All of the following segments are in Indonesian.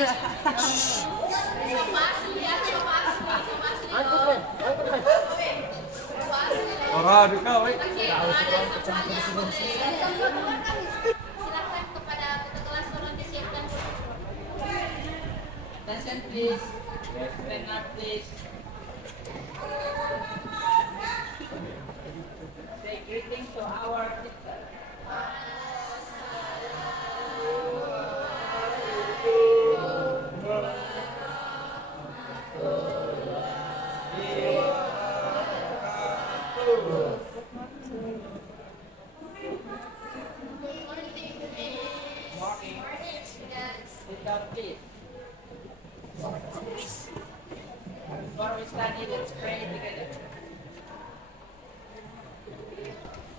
Orang kau, silakan kepada petugas kelas tolong disiapkan. Attention please. Stand up please. Say greetings to our teacher. Sit down please. Before we study, let's pray together.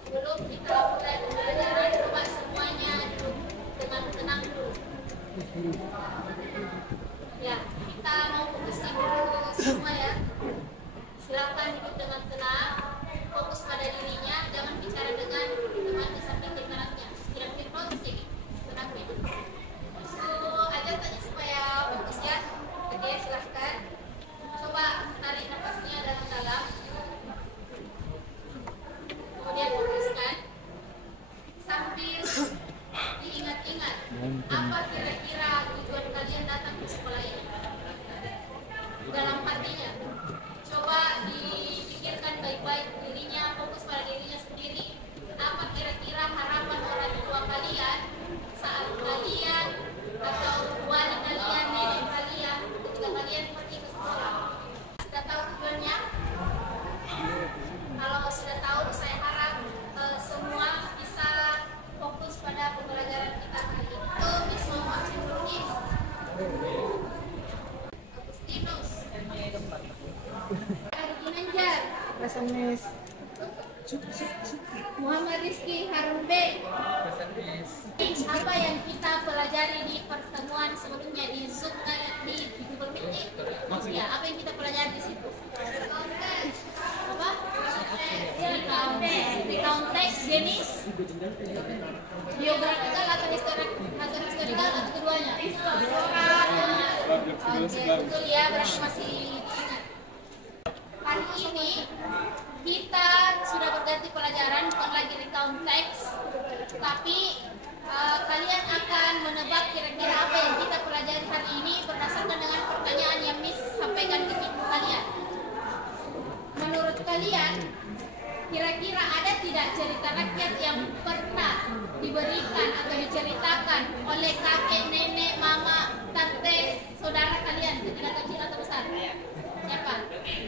Sebelum kita mulai pembelajaran, coba semuanya duduk dengan tenang dulu. Ya, kita mau fokuskan dulu semua ya. Silakan duduk dengan tenang, fokus pada dirinya, jangan bicara dengan teman di samping di kanannya. Tidak hipnotis jadi tenang dulu. Ajak tanya supaya fokus ya. Oke, silahkan. Coba tarik nafasnya dalam-dalam. Kemudian fokuskan. Sambil diingat-ingat apa kira-kira tujuan kalian datang ke sekolah ini. Dalam hatinya. Coba dipikirkan baik-baik dirinya, fokus pada dirinya sendiri. Apa kira-kira harapan orang tua kalian saat kalian atau wali kalian, nenek kalian ketika kalian pergi ke sekolah? Sudah tahu tujuannya? Kalau sudah tahu, saya harap semua bisa fokus pada pembelajaran kita hari ini. Itu Miss Muhammad Syukurudin, Agustinus, Ginanjar, Miss. Muhammad Rizky Harun B. Apa yang kita pelajari di pertemuan sebelumnya di Zoom di Google Meet? Ya, apa yang kita pelajari di situ? Apa? Konteks jenis biografikal atau historikal atau keduanya? Oke, betul ya, berarti masih ingat. Hari ini kita sudah berganti pelajaran, bukan lagi recount text, tapi kalian akan menebak kira-kira apa yang kita pelajari hari ini berdasarkan dengan pertanyaan yang Miss sampaikan ke kalian. Menurut kalian, kira-kira ada tidak cerita rakyat yang pernah diberikan atau diceritakan oleh kakek, nenek, mama, tante, saudara kalian ketika kecil atau besar? Siapa?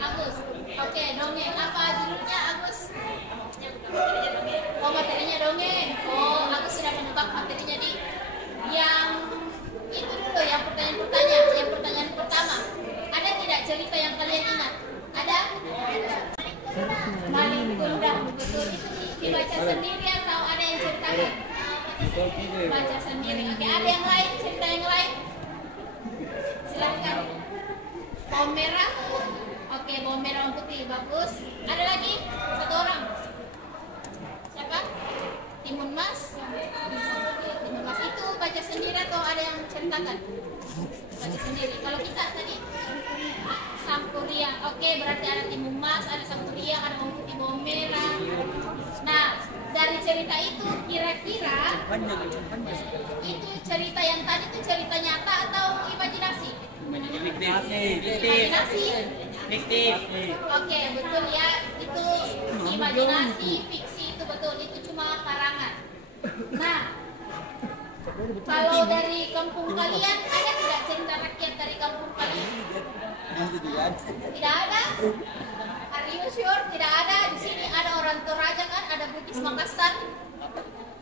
Agus. Oke, dongeng. Apa judulnya, Agus? Oh, materinya dongeng. Oh, Agus sudah menebak materinya di yang itu dulu, yang pertanyaan pertama. Ada tidak cerita yang kalian ingat? Ada? Maling kuda, betul. Itu dibaca sendiri atau ada yang ceritakan? Baca sendiri. Oke, ada yang lain? Cerita yang lain? Silakan. Bawang merah. Oke, bawang merah, bawang putih, bagus. Ada lagi? Satu orang. Siapa? Timun Mas. Timun Mas itu baca sendiri atau ada yang ceritakan? Baca sendiri. Kalau kita tadi Sampuriang. Oke, berarti ada Timun Mas, ada Sampuriang, ada bawang putih, bawang merah. Nah, dari cerita itu kira-kira itu cerita yang tadi itu cerita nyata atau imajinasi? Imajinasi. Fiktif. Oke, betul ya. Itu imajinasi, fiksi itu betul. Itu cuma karangan. Nah, kalau dari kampung kalian ada tidak cerita rakyat dari kampung kalian? Tidak ada? Are you sure? Tidak ada. Di sini ada orang Toraja kan? Ada Bugis Makassar?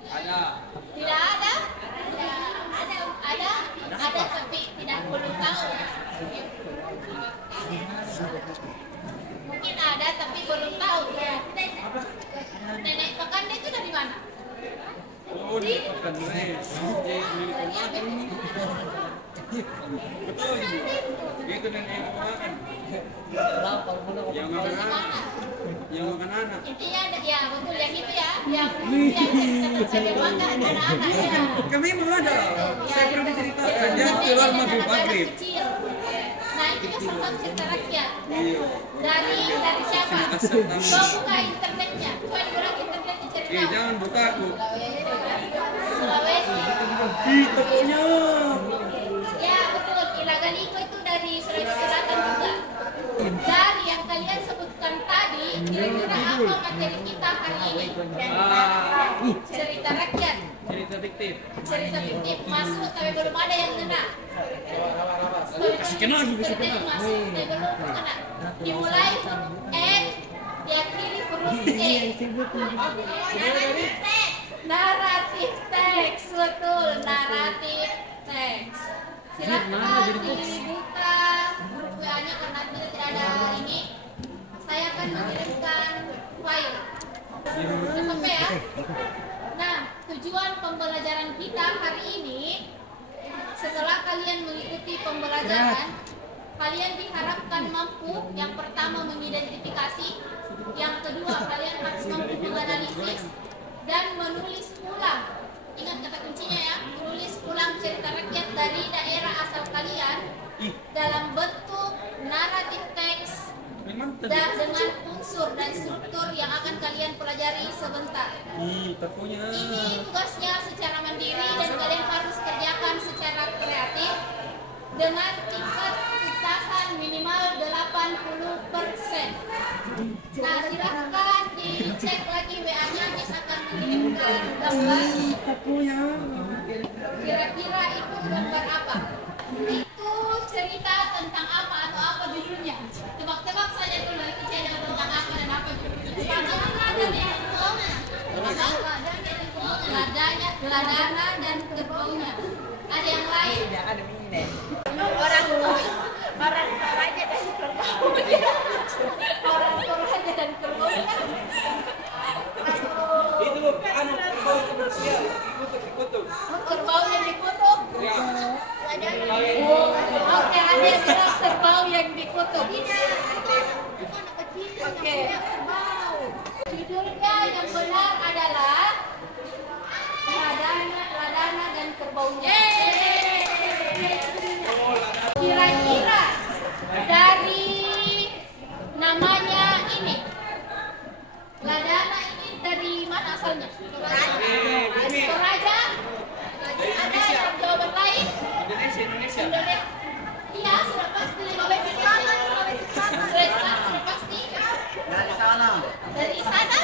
Ada. Tidak ada? Ada. Ada tapi tidak belum tahu. Mungkin ada tapi belum tahu. Nenek Pakande itu dari mana? Betul. Gitu nenek yang makan. Yang makan anak. Yang makan anak. Intinya ada ya betul yang itu ya, yang cerita makan anak-anak ya. Kami mau ada. Saya pernah diceritakan. Dia Jadi keluar ada maghrib anak-anak maghrib. kecil. Nah itu kan sempat cerita rakyat. Iya. Dari siapa? Kau buka internetnya. Coba dibilang internetnya cerita. Jangan buka aku. Sulawesi. Ih, tokonya. Ya betul. Ilaganiko itu dari Sulawesi Selatan juga. Dari yang kalian sebutkan tadi, kira-kira apa materi kita hari ini? Cerita rakyat. Cerita fiktif. Cerita fiktif masuk tapi belum ada yang kena. Kasih kena lagi, kasih kena. Masuk tapi belum kena. Dimulai huruf N, diakhiri huruf E. Naratif teks, betul. Naratif teks. Silakan dibuka grup WA-nya karena tidak ada ini. Saya akan mengirimkan file. Sudah sampai ya? Nah, tujuan pembelajaran kita hari ini, setelah kalian mengikuti pembelajaran, kalian diharapkan mampu yang pertama mengidentifikasi, yang kedua kalian harus mampu menganalisis dan menulis ulang. Ingat kata kuncinya ya, menulis ulang cerita rakyat dari daerah asal kalian dalam bentuk naratif teks dan dengan unsur dan struktur yang akan kalian pelajari sebentar. Tokonya. Ini tugasnya secara mandiri dan kalian harus kerjakan secara kreatif dengan tingkat ketasan minimal 80%. Nah, silahkan dicek lagi WA-nya, Miss akan mengirimkan gambar. Kira-kira itu gambar apa? Itu cerita tentang apa atau apa judulnya? Tebak-tebak saja tuh nanti cerita tentang apa dan apa judulnya. Ladana dan kerbaunya. Ada yang lain? Orang Toraja dan kerbau. Orang Toraja dan kerbau kan? Itu anu kerbau komersial dikutuk. Kerbau yang dikutuk. Ya. Oke, ada yang bilang kerbau yang dikutuk. Oke. Judulnya yang benar adalah Ladana dan kerbaunya. Kira-kira dari namanya ini, Ladana ini dari mana asalnya? Toraja? Ada yang jawaban lain? Indonesia. Iya, sudah pasti. Sulawesi Selatan sudah pasti. Dari sana?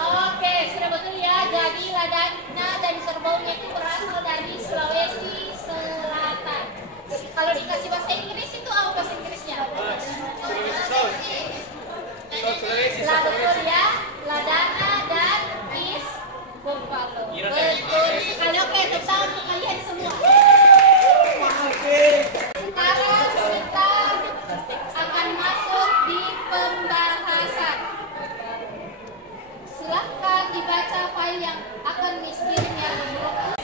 Oke, sudah betul ya. Jadi ladana dan kerbaunya itu berasal dari Sulawesi Selatan. Kalau dikasih bahasa Inggris itu apa bahasa Inggrisnya? Betul ya. Ladana dan East Buffalo. Betul sekali. Oke, tetap untuk kalian semua. Sekarang kita akan masuk di pembahasan. Silahkan dibaca file yang akan Miss kirim ya.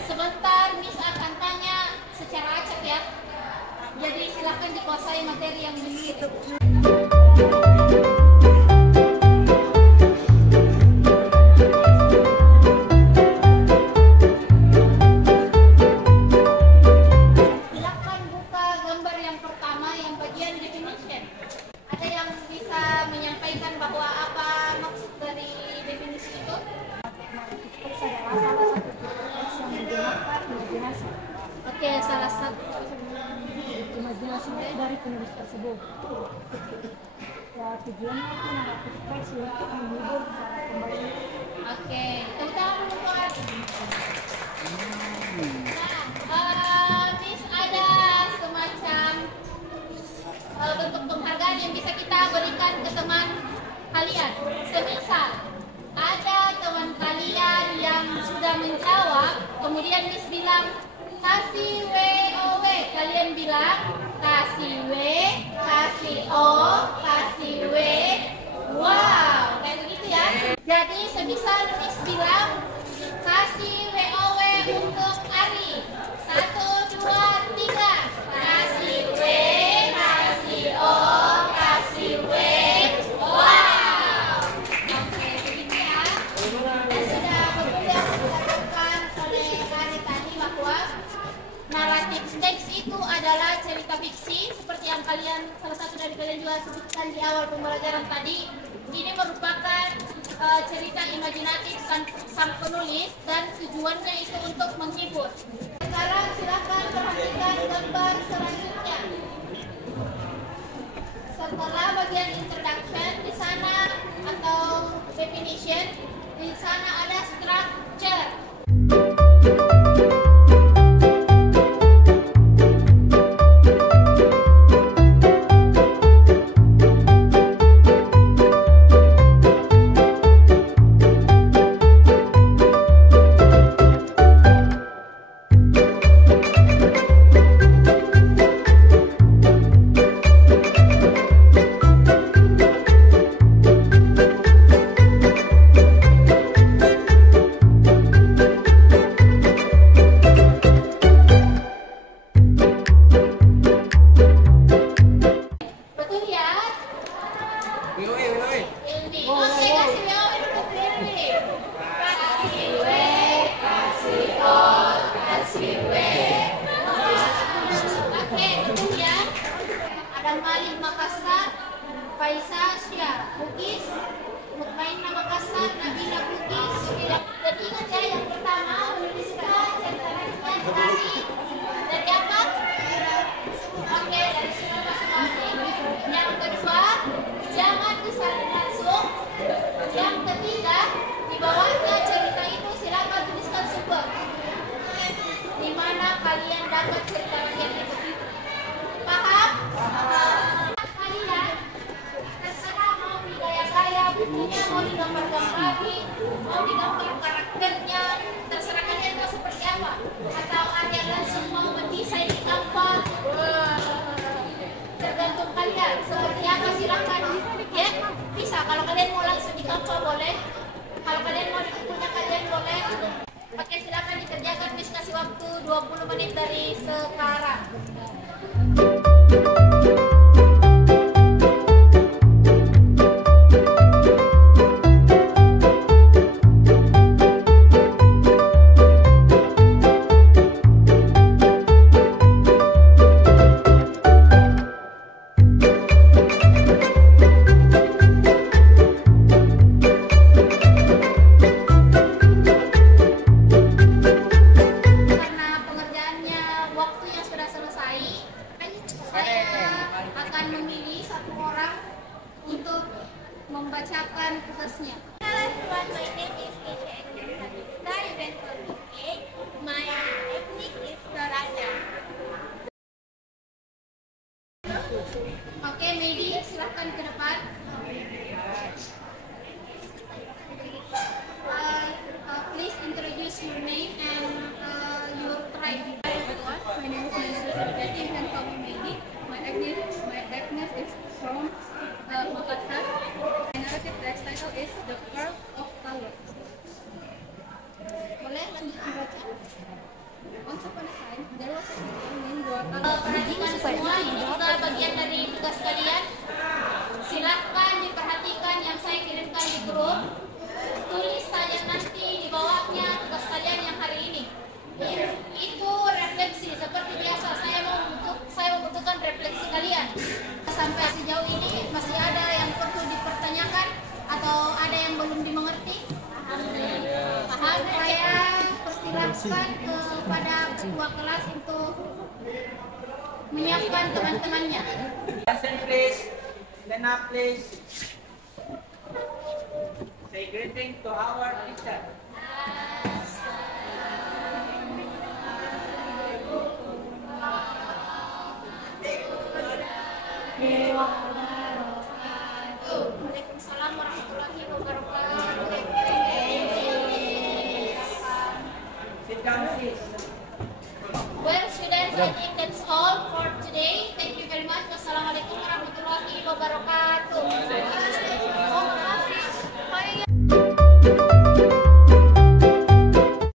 Sebentar Miss akan tanya secara acak ya. Jadi silahkan dikuasai materi yang begitu. Silahkan buka gambar yang pertama yang bagian definition. Ada yang bisa menyampaikan bahwa apa maksud dari definisi itu? Oke, salah satu imajinasi dari penulis tersebut. Ya, tujuannya itu naratif teks untuk menghibur para pembaca. Oke, kita membuat. Nah, Miss ada semacam bentuk penghargaan yang bisa kita berikan ke teman kalian. Semisal ada teman kalian yang sudah menjawab, kemudian Miss bilang kasih WOW, kalian bilang kasih W, kasih O, kasih W. Wow, kayak begitu ya. Jadi semisal Miss bilang kasih WOW untuk Ari, kalian, salah satu dari kalian juga sebutkan di awal pembelajaran tadi, ini merupakan cerita imajinatif sang penulis dan tujuannya itu untuk menghibur. Sekarang silakan perhatikan gambar selanjutnya. Setelah bagian introduction di sana atau definition, di sana ada structure. Malik Makassar, Faisal Syah, Bugis, Mutmainah Makassar, Nabila Bugis. Dan ingat ya, yang pertama menuliskan dan terangkan dari apa? Oke, dari surat masing-masing. Yang kedua, jangan disalin langsung. Yang ketiga, di bawahnya cerita itu silakan tuliskan sumber di mana kalian dapat cerita bagian itu. Paham? Kalian terserah mau di gaya saya, bukunya mau digambar-gambari, mau digambar karakternya, terserah kalian mau seperti apa. Atau ada yang langsung mau mendesain di Canva, tergantung kalian. Seperti apa silakan. Ya, bisa. Kalau kalian mau langsung di Canva boleh. Kalau kalian mau di bukunya kalian boleh. Oke, silakan dikerjakan. Bis kasih waktu 20 menit dari sekarang. Membacakan tugasnya. Hello everyone, my name is Keisha Edgar Sadista. You can call me Kate. My ethnic is Torana. Oke, Medi, silahkan ke depan. Please introduce your name and your tribe. Hi everyone, my name is Medi. You can call me Medi. My ethnic is from Makassar. My narrative text title is The Curve of Color. Boleh lanjut membaca? Once upon a time, there was a people named Guatemala. Perhatikan semua, ini juga bagian dari tugas kalian. Silahkan diperhatikan yang saya kirimkan di grup. Tulis saja nanti di bawahnya tugas kalian yang hari ini. Itu refleksi seperti biasa. Saya membutuhkan refleksi kalian. Sampai sejauh ini masih ada yang perlu dipertanyakan atau ada yang belum dimengerti? Paham? Saya persilahkan kepada ketua kelas untuk menyiapkan teman-temannya. Attention please. Stand up please. Say greeting to our teacher. Waalaikumsalam warahmatullahi wabarakatuh. Sit down please. Well, students, I think that